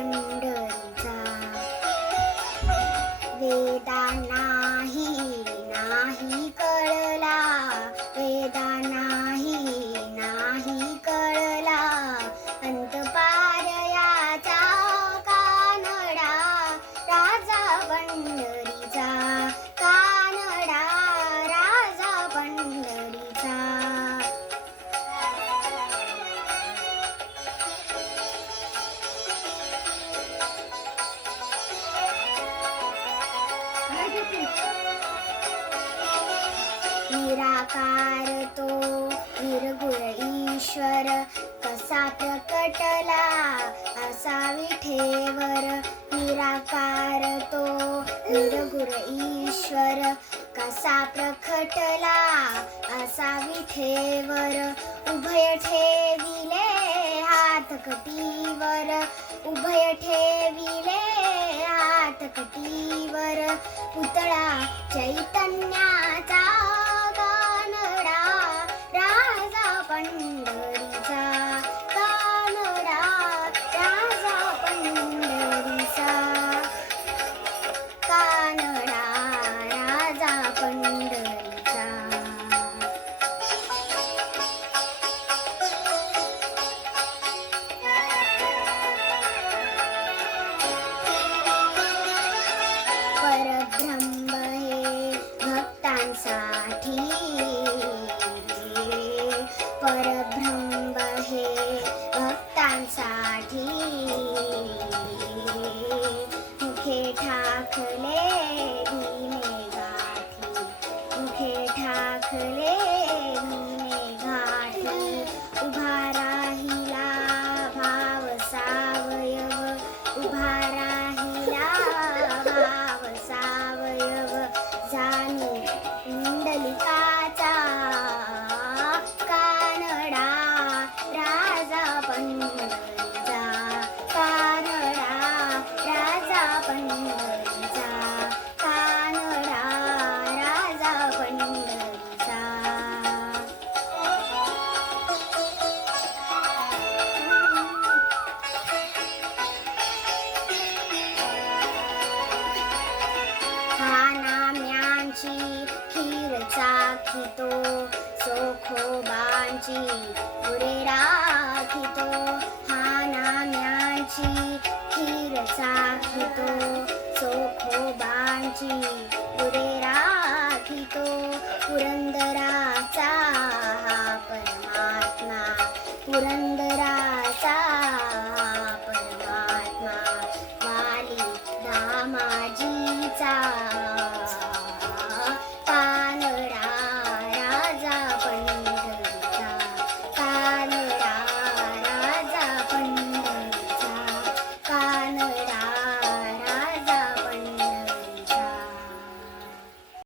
पंढरीचा. वेदा नाही कळला, वेदा नाही कळला, अंतपार याचा कानडा राजा पंढरीचा, कानडा राजा पंढरीचा. निराकार तो निर्गुण ईश्वर कसा प्रकटला असा विठेवर. निराकार तो निर्गुण ईश्वर कसा प्रकटला असा विठेवर. उभय ठेविले हात कटीवर, उभय ठेविले हात कटीवर. पुतळा चैतन्याचा कानडा राजा पंढरीचा, कानडा राजा पंढरीचा, कानडा राजा पंढरीचा. परब्रह्म हे भक्तांसाठी, परब्रह्म हे भक्तांसाठी. मुखे ठाकले भीमे गाठी, मुखे ठाकले भीमे गाठी. उभा राहिला भाव सावयव, उभा राहिला भाव सावयव. जाणू कुंडलिकाचा कानडा राजा पंढरीचा, कानडा राजा पंढरीचा, कानडा राजा पंढरीचा. हा नाम्यांची खीर चाखितो, सोखोबांची पुरे राखितो. हा नाम्यांची खीर चाखितो, सोखोबांची पुरे राखितो. पुरंदराचा हा परमात्मा, पुरंदराचा हा परमात्मा. वाली दामाजीचा